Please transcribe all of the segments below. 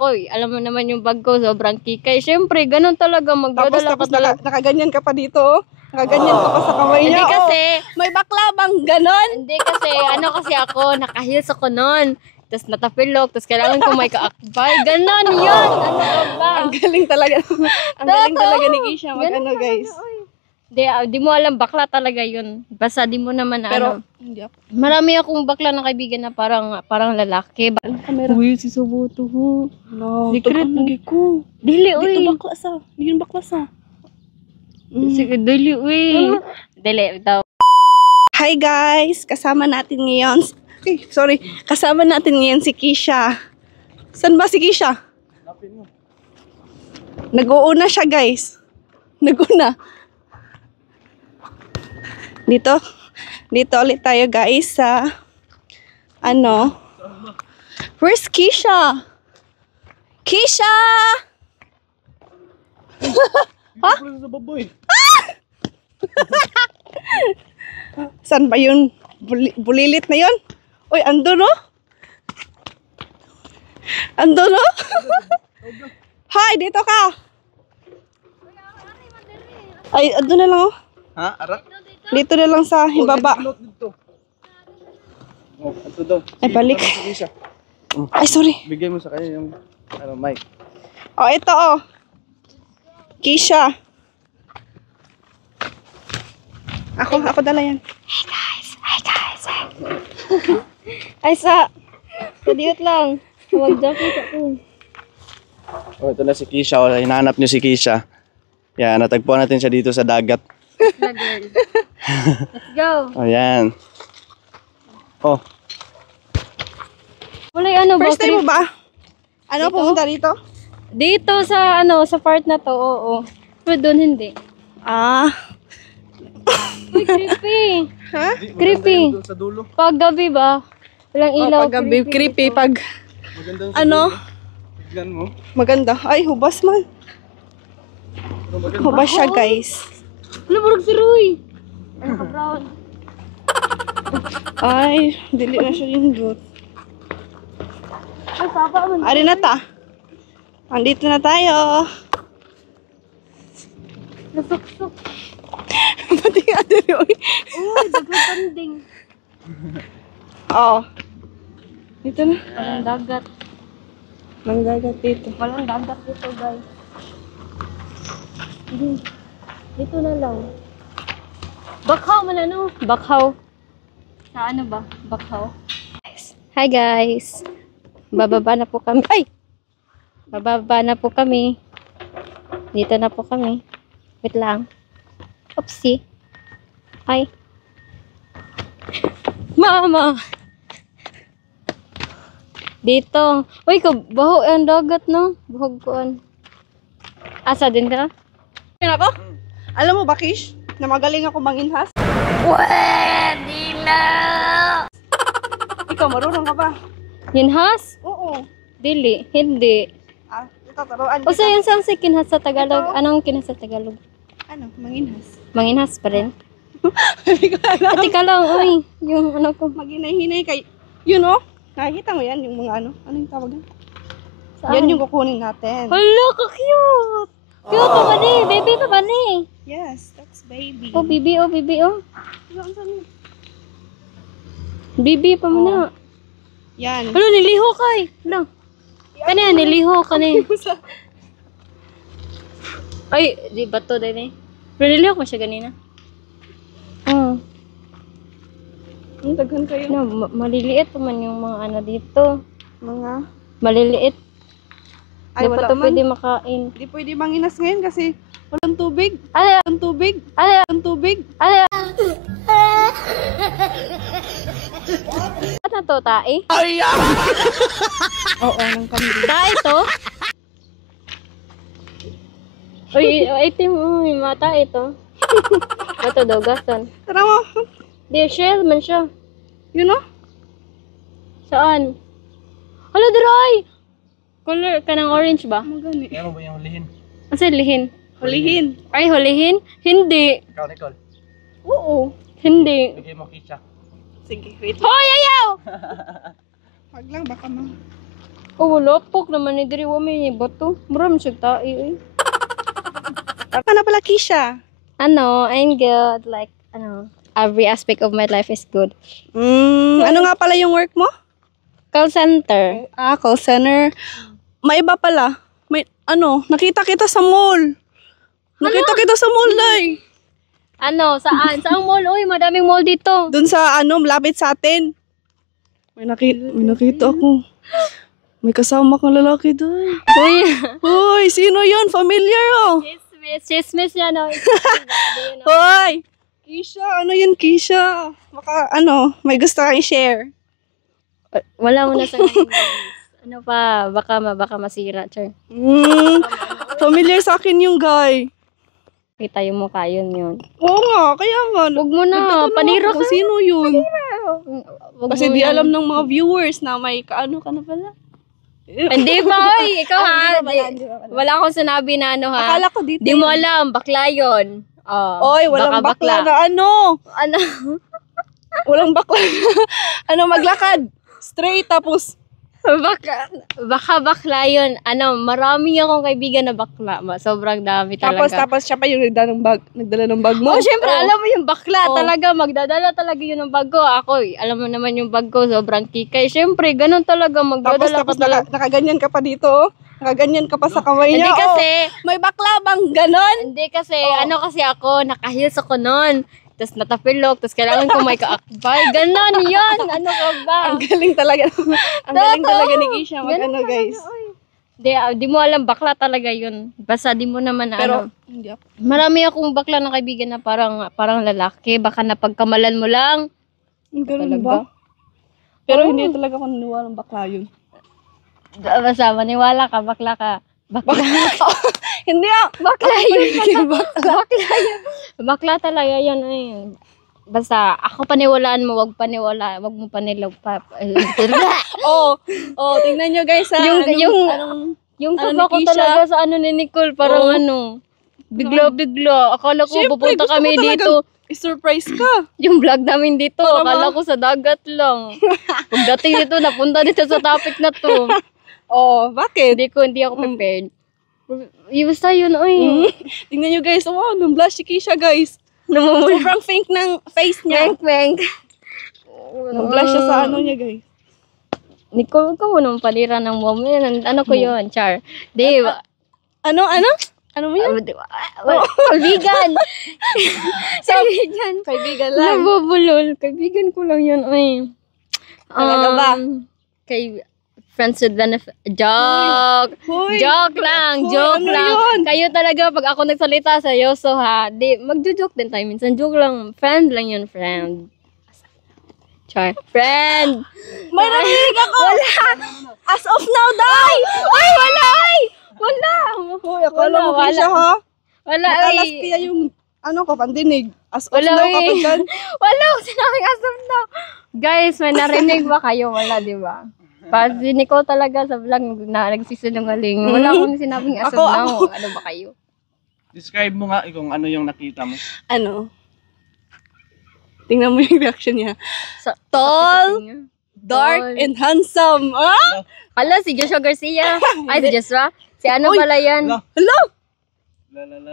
ako, alam mo naman yung bag ko, sobrang kikay. Siyempre, ganun talaga, magdadala Tapos ka talaga. nakaganyan ka pa dito, oh. Nakaganyan ka pa sa kamay niya. Hindi kasi, may bakla bang ganon? hindi kasi, ano kasi ako, naka-heels ako nun. Tapos natapilok, tapos kailangan ko may kaakbay. Ganon yun! Ano ka ba? Ang galing talaga. Ang galing talaga ni Kisha mag-ano, guys. Di mo alam, bakla talaga yun. Basta di mo naman Pero, ano. hindi ako. Marami akong bakla ng kaibigan na parang lalaki. Kamera. Uy, si Subuto ho. No, Secret lagi ko. Dili, Dito uy. bakla sa. Hindi bakla sa. Sige, dili, uy. Dili, daw. Hi guys! Kasama natin ngayon. Kasama natin ngayon si Kisha. Saan ba si Kisha? Nag-uuna siya, guys. Nag-una. Dito ulit tayo, guys, sa ano? Where's Kisha? Kisha! Ha? Saan ba yun? Bulilit na yun? Uy, ando no? Ando no? Hi, dito ka. Ay, ando na lang oh. Ha? Arak? Dito na lang sa hibaba. Oh, ito daw. Ay, balik. Ay, sorry. Bigay mo sa kanya yung mic. Oh, ito oh. Kisha. Ako dala yan. Hey guys. Ay, Kadiyot lang. Mag-jacket ako. Oh, ito na si Kisha. Oh, hinahanap niyo si Kisha. Yan, natagpuan natin siya dito sa dagat. Let's go. Oh, yan. Oh, Wala yung ano ba? First time mo ba? Ano, Dito? pumunta dito? Dito sa sa part na to, oo. Pero doon hindi. Ah. Uy, creepy. Ha? Creepy. sa dulo. Pag gabi ba? Walang ilaw. Pag gabi, creepy. Pag, Magandang ano? Tignan mo. Maganda. Ay, hubas man. Hubas siya, guys. Ano, burog si Roy? Ano ka, brown? Ay, dili na siya lindot. Ay, sapa man. Ari na ta. Andito na tayo. Nasuk-suk. Pati nga dili, oy. Uy, daghatanding. Oo. Dito na. Walang dagat. Nanggagat dito. Walang dagat dito, guys. Hindi. Dito na lang. Bakhaw man ano? Bakhaw. Sa ano ba? Bakhaw. Hi guys. Bababa na po kami. Ay! Bababa na po kami. Dito na po kami. Wait lang. Oopsie. Ay. Mama! Dito. Uy, baho ang dagat, no? Bahog koan. Asa din ka? Yan ako? Alam mo ba, Kish? Na magaling ako manginhas? Pwede na! Ikaw, marunong ka ba? Hinhas? Oo. Dili. Hindi. Ah, ito, taruan O sa yun saan si kinhas sa Tagalog? Ito. Anong kinhas sa Tagalog? Ano, manginhas. Manginhas pa rin? Hindi ko alam. Ati ka lang, uy. Yung ano ko. Maghinay-hinay kay... Yun, oh. Nakikita mo yan, yung mga ano. Ano yung tawag yan? Saan? Yan yung kukunin natin. Hala, ka-cute! Cute pa ba ni? Baby pa ba ni? Yes, that's baby. Oh, baby, oh, baby, oh. Yan, saan yun? Baby pa mo na. Yan. Hala, niliho kay. Hala. Kanya, niliho ka ni. Ay, di ba to din eh? Pero niliho ko siya ganina. Oh. Ang daghan kayo. No, maliliit pa man yung mga ano dito. Mga... Maliliit. Ay, Di pa wala to man. pwede makain. Hindi pwede manginas ngayon kasi walang tubig. Ay, Walang tubig. ay, Walang tubig. ay. Ano to, tae? Oo, nang kami. Tae to? Uy, itim, may mata ito. Ito daw, gasan. Tara mo. Di, shell man siya. Yun, oh. Saan? Hala, Dry! Color ka ng orange ba? Magani. Ano ba yung hulihin? Asa lihin? Hulihin. Ay, hulihin? Hindi. Ikaw, Nicole. Oo. Hindi. Bigay mo Kisha. Sige, wait. Hoy, ayaw! Wag lang, baka Oh, lopok naman ni diri wa may bato. Mura man siya tae eh. Ano na pala, Kisha? Ano, I'm good. Like, every aspect of my life is good. Ano nga pala yung work mo? Call center. Call center. May iba pala. May, nakita kita sa mall. Nakita kita sa mall, Day. Ano, saan? Saang mall? Uy, madaming mall dito. Doon sa, malapit sa atin. May nakita ako. May kasama kang lalaki, Day. Uy. Hoy, sino yun? Familiar, oh. Chismis yan, oh. Hoy! Kisha, ano yun, Kisha? Baka, may gusto kang i-share. Wala mo na sa ngayon, guys. Ano pa, baka masira, Char. Familiar sa akin yung guy. Kita yung mukha yun. Oo nga, kaya nga. Huwag mo na, paniro ka. Sino yun? Wag Kasi mo di yan. alam ng mga viewers na may kaano ka na pala. Hindi ba, oy, ikaw ha. Hindi ba pala. Wala akong sinabi na ano ha. Akala ko dito. Di mo alam, bakla yun. Oh, Oy, walang baka bakla na ano. Ano? Walang bakla na. Maglakad. Straight tapos. Baka bakla yun. Marami akong kaibigan na bakla. Sobrang dami talaga. Tapos siya pa yung nagdala ng bag mo. Oh, syempre, alam mo yung bakla. Oh. Talaga, magdadala talaga yun ng bag ko. Ako, alam mo naman yung bag ko, sobrang kikay. Syempre, ganun talaga, magdadala Tapos ka talaga. nakaganyan ka pa dito. Nakaganyan ka pa sa kamay Hindi niya. kasi, May bakla bang ganon? Hindi kasi, kasi ako, naka-heels ako nun. Tapos natapilok, tapos kailangan ko may kaakbay. Ganon yun! Ano ka ba? Ang galing talaga. Ang galing talaga ni Kisha Ganon guys. Di mo alam, bakla talaga yun. Basta di mo naman Pero, hindi ako. Marami akong bakla ng kaibigan na parang lalaki. Baka napagkamalan mo lang. Ang galing Talaga? ba? Pero hindi talaga ako naniwala ng bakla yun. Basta maniwala ka, bakla ka. Hindi ako. Bakla yun. Bakla yun. Bakla talaga yun. Basta, ako paniwalaan mo, wag mo panilaw pa. Tingnan nyo guys ha. Yung Ano kaba ko ni Kisha? talaga sa ni Nicole, parang bigla. Akala ko Siyempre, pupunta gusto kami ko talagang dito. I-surprise ka. Yung vlog namin dito, Para akala ko sa dagat lang. Pagdating dito, napunta dito sa topic na to. Bakit? Hindi ako prepared. Basta yun, oy. Tingnan nyo guys. Nung blush si Kisha guys. Sobrang pink ng face niya. Wenk. Nung blush siya sa niya guys. Nicole, ikaw nung palira ng mom. Ano ko yun, Char? Di ba? Ano? Ano mo yun? Kaibigan. Kaibigan lang. Nabubulol. Kaibigan ko lang yun, oy. Talaga ba? Friends with benefit. Joke! Hoy. Joke lang! Hoy, Joke ano lang! yun? Kayo talaga, pag ako nagsalita sa Yoso ha, magjo-joke din tayo minsan. Joke lang. Friend lang yun, friend. Char. Friend! May narinig ako. Wala. As of now, Day. Ay, wala! Wala! Hoy, akala mo Kisha ha? Wala, Matalas ay. kaya yung pandinig. As of Wala, now eh. ka pa dyan. Wala akong sinabing as of now. Guys, may narinig ba kayo? Wala, di ba? Si Nicole talaga sa vlog na nagsisinungaling. Wala akong sinabing as of now. Ano ba kayo? Describe mo nga kung ano yung nakita mo. Tingnan mo yung reaction niya. Tall, dark, and handsome. Hala, si Joshua Garcia. Ay, si Joshua. Si ano pala yan? Hello?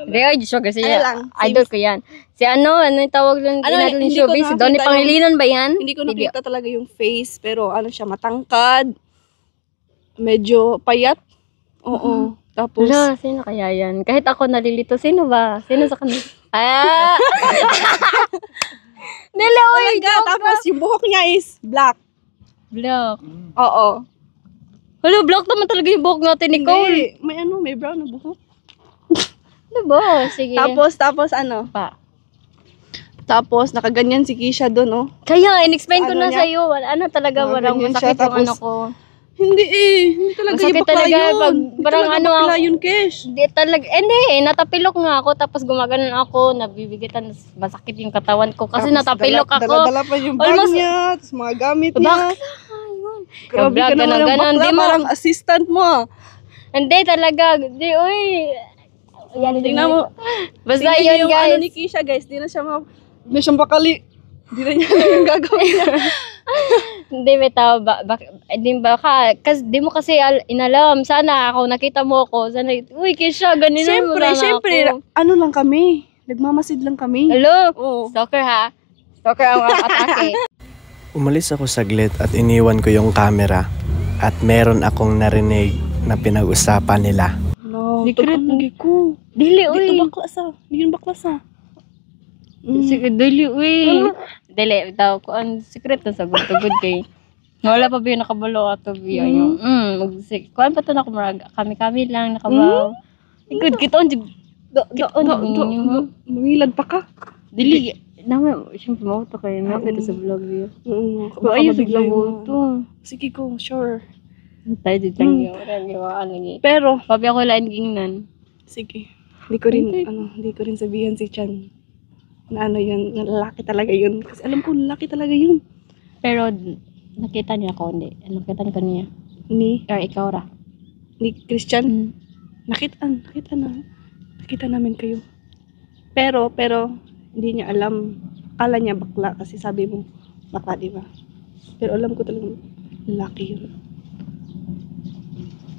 Hindi, ay, Joshua Garcia. Ano lang, Idol ko yan. Si ano yung tawag lang natin hindi ko showbiz? Si nakita Donnie yung- Pangilinan ba yan? Hindi ko nakita talaga yung face, pero siya, matangkad. Medyo payat. Oo. Tapos, Hala, sino kaya yan? Kahit ako nalilito, sino ba? Sino sa kanila? Nila, oy! talaga. Tapos, yung buhok niya is black. Black. Oo. Hala, black naman talaga yung buhok natin, Nicole. Hindi, may brown na buhok. Ano ba? Sige. Tapos, pa. Tapos, nakaganyan si Kisha doon, oh. Kaya, in-explain ko Ano na niya? sa'yo. Ano talaga, Oh, parang ganyan masakit siya, yung ano tapos- ko. Hindi talaga Masakit yung bakla talaga yun. pag Hindi parang talaga ano bakla ako- yun, Kish. Hindi talaga, natapilok nga ako, tapos gumaganon ako, nabibigitan, masakit yung katawan ko, kasi Tapos natapilok ako. Dala-dala pa yung bag Almost- niya, tapos mga gamit niya. Bakla, Grabe ka naman ang ganon, bakla, di mo- parang assistant mo. Hindi talaga, uy. Yan, Tingnan mo. Basta Tingnan yun, niyo yung guys. ano ni Kisha, guys. Di na siya bakali. Hindi na niya alam yung gagawin niya. Hindi, may tao hindi baka, di mo kasi inalam. Sana ako, nakita mo ako. Sana, uy, Kisha, ganun mo lang Siyempre, ako. ano lang kami. Nagmamasid lang kami. Hello? Oo. Stalker ha? Stalker ang atake. Umalis ako saglit at iniwan ko yung camera at meron akong narinig na pinag-usapan nila. No, Secret. lagi ko. Dili, Dito uy. baklas ah. Hindi yun baklas ah. Sige, dili, uy. Dili, daw ko ang secret na sa good kay. Wala pa ba yung nakabalo ato biya yung. Kuan pa to na kumaraga. Kami lang nakabaw. Good kita on Mangilad pa ka. dili. Naman, siyempre mo to kay mo kita sa vlog biya. Oo. Ba ayo sa vlog to. Sige ko, sure. Tayo di tangi orang gawa lagi. Pero, Pabi ako lain gingnan. sige. Hindi ko rin sabihin si Chan na ano yun, na lalaki talaga yun. Kasi alam ko, lalaki talaga yun. Pero nakita niya ako hindi. Nakita ko niya. Or ikaw ra. Ni Christian, nakita namin kayo. Pero, hindi niya alam. Akala niya bakla kasi sabi mo, bakla, di ba? Pero alam ko talagang lalaki yun.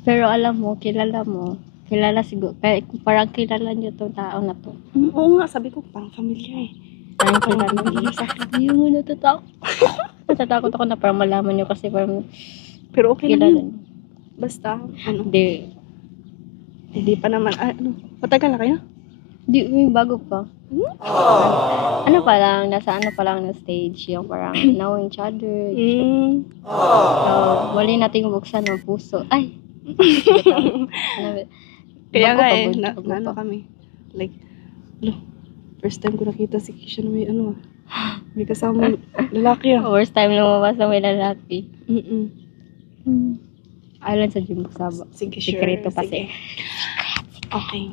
Pero alam mo, kilala siguro. Parang kilala niyo tong tao na to. Oo nga, sabi ko, parang familiar eh. Parang kilala niyo. Yung natatakot ako na parang malaman niyo kasi parang Pero okay lang kilala yun. niyo. Basta, Hindi hindi pa naman, matagal na kayo? may bago pa. Ano pa lang, nasa ano pa lang na stage, yung parang knowing each other. So, wali natin buksan ng puso. Ay! Kaya Bago nga pa, eh, bago pa. ano kami. Like, first time ko nakita si Kisha na may may kasama lalaki ah. First time lumabas na may lalaki. Mm-mm. Island sa Jimbo Saba. Sige, sure. Sikreto kasi. Sige. Okay,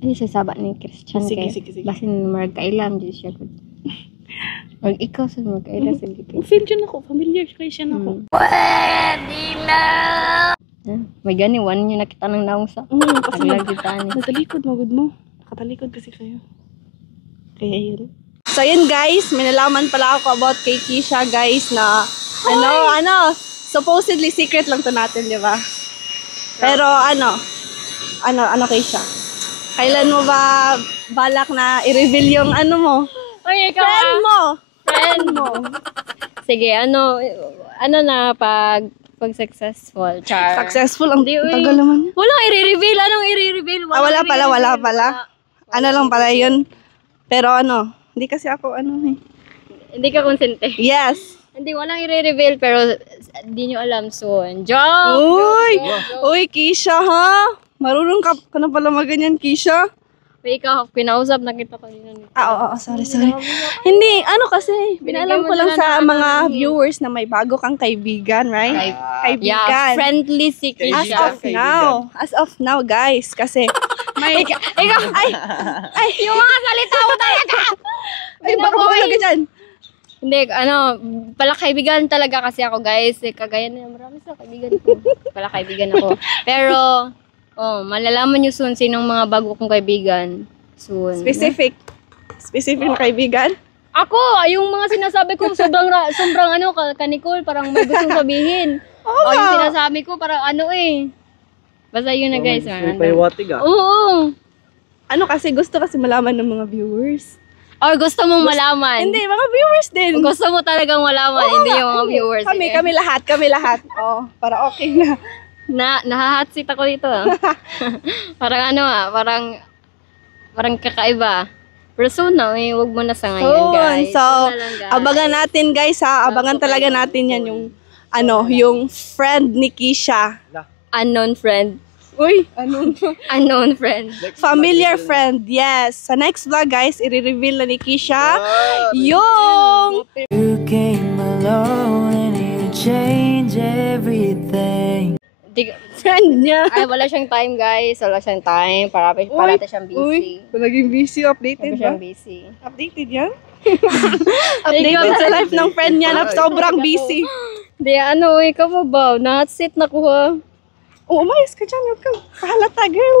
Ay, sa Saba ni Christian Sige, kay. sige, sige. Basin magkailam, di siya. Mag ikaw sa magkailam sa dito. Feel dyan ako, familiar kay siya na ako. May gani, one yung nakita ng naong sa. Kasi Naglagitaan niya. natalikod, magod mo. Nakatalikod kasi kayo. Kaya yun. So yun guys, may nalaman pala ako about kay Kisha guys na supposedly secret lang to natin, di ba? Pero ano Kisha? Kailan mo ba balak na i-reveal yung mo? Oy, ikaw Friend mo. Sige, ano na pag successful, Char? Successful, ang Di, uy. tagal naman. Walang i-reveal. Anong i-reveal? Wala pala. Ano lang pala yun. Pero hindi kasi ako Hindi ka konsente. Yes. Hindi, walang i-reveal pero hindi nyo alam soon. Joke! Uy, Kisha ha? Marunong ka na pala maganyan, Kisha? May ikaw, pinausap na kita kanina. Oo, sorry. Hindi, kasi, pinalam ko lang sa mga viewers na may bago kang kaibigan, right? Kaibigan. Yeah, friendly si As Kisha. of now, guys, kasi may... Ikaw, ay, yung mga salita mo talaga! Ay, baka mawala ka dyan. Hindi, pala kaibigan talaga kasi ako, guys. Kagaya na marami sa kaibigan ko. Pala kaibigan ako. Pero, malalaman nyo soon sinong mga bago kong kaibigan. Soon. Specific na kaibigan? Ako, yung mga sinasabi ko, sobrang ka-Nicole, parang may gustong sabihin. Yung sinasabi ko, parang Basta yun na guys. Oo. Kasi gusto malaman ng mga viewers. Or gusto mong malaman. Hindi, mga viewers din. Gusto mo talagang malaman, hindi yung mga viewers. Kami lahat. Para okay na. Nahahat seat ako dito. Parang parang kakaiba. Pero soon na, wag mo na sa ngayon, guys. So, Soon na lang, guys. abangan natin guys ha. Abangan talaga natin yan yung yung friend ni Kisha. Unknown friend. Uy, Unknown friend. familiar friend, yes. Sa next vlog guys, i-reveal na ni Kisha yung You came along and you changed everything. friend niya. Ay, wala siyang time, guys. Wala siyang time. Parati siyang busy. Uy, palaging busy, updated Parati ba? siyang busy. Updated yan? Updated sa life ng friend niya na sobrang busy. Di, ikaw mo ba? Na-hot seat na ko, ha? Umayos ka dyan, huwag kang kahalata, girl.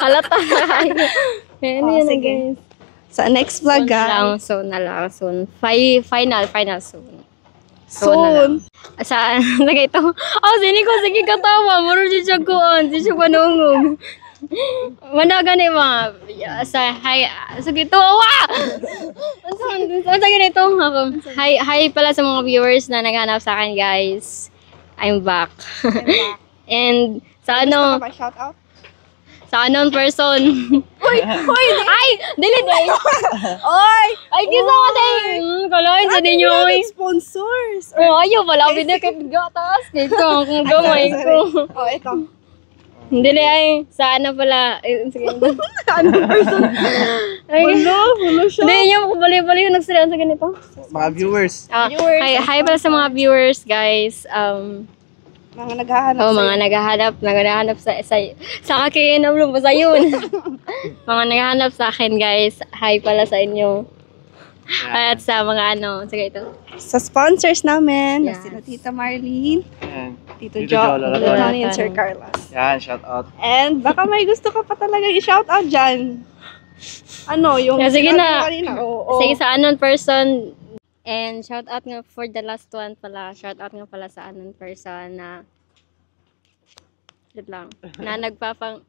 Halata na kayo. Ayan, yan na, sige. guys. Sa next vlog, guys. Soon na lang. Final soon. Soon. Sa lagay ito. Sini ko sige katawa. Muro siya kuon. Di siya panungog. Mana gani ba? Sige to. Ang sige nito. Hi pala sa mga viewers na naghanap sa akin, guys. I'm back. And sa ano? Shout out. Sa unknown person. Uy! Ay! Dili day! Oy! Ay, kisa ko day! Kalahin sa ninyo, uy! Sponsors. Ayaw, wala binakit gatas. Kiko, kung gamay ko. Ito. Dili ay, sa ano pala. Sige, Ano person? Hulo siya. Hindi, yung bali-bali yung nagsalihan sa ganito. Mga viewers. Hi pala sa mga viewers, guys. Mga naghahanap Mga naghahanap sa akin, ano sa yun. Mga naghahanap sa akin, guys. Hi pala sa inyo. At sa mga sige ito. sa sponsors namin, Yes. sila Tita Marlene, Yan. Tito Tito Jo, Jo, Tito Lola Tony, and Sir Carlos. Yan, shout out. And baka may gusto ka pa talaga i-shout out dyan. Ano, yung... Yeah, sige na. kanina, oo. Sige, sa unknown person. And shout out nga for the last one pala. Shout out nga pala sa unknown person na wait lang. Na nagpapang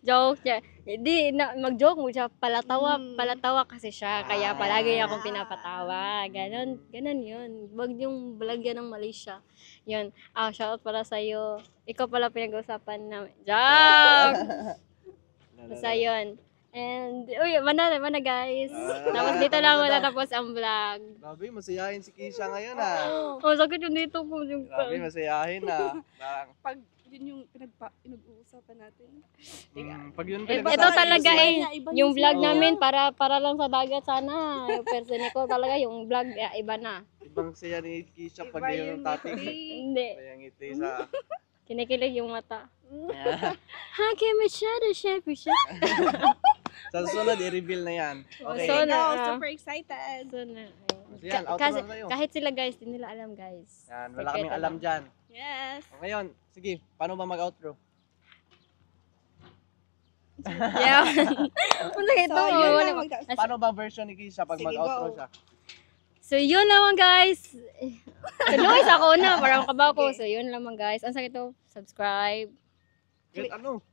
joke siya. Hindi, mag-joke mo siya. Palatawa kasi siya. Kaya palagi niya akong pinapatawa. Ganon yun. Wag yung balagyan ng mali siya. Yun. Shout out pala sa'yo. Ikaw pala pinag-usapan namin. Joke! Basta yun. And, mana guys. Tapos dito lang matatapos ang vlog. Grabe, masayahin si Kisha ngayon Sakit yung dito po. Grabe, masayahin Parang, Pag yun yung pinag-uusapan natin. pag yun Ito talaga yung vlog Oo. namin para lang sa dagat sana. Yung person ko talaga yung vlog iba na. Ibang saya ni Kisha pag Iba yun yung yung topic. Hindi. Kaya ngiti sa... Kinikilig yung mata. Hake masyado, chef. Sa susunod, i-reveal na yan. Okay. So, Super excited. So na. So yan, outro Kasi, na tayo. kahit sila guys, di nila alam guys. Yan, wala Secret kaming alam lang. dyan. Yes. O ngayon, sige, paano ba mag-outro? Yeah. Ano ito? So, yun Wala lang. ba- Paano ba version ni Kisha pag Sige, mag-outro go. siya? So yun naman guys. Tuloy sa ako na, parang kabaw ko. So yun naman guys. Ang sakit to, subscribe. Wait, ano?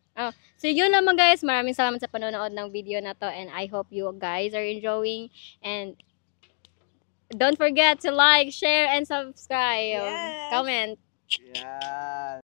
So yun naman guys, maraming salamat sa panonood ng video na to and I hope you guys are enjoying and don't forget to like, share, and subscribe. Yes. Comment. Yan.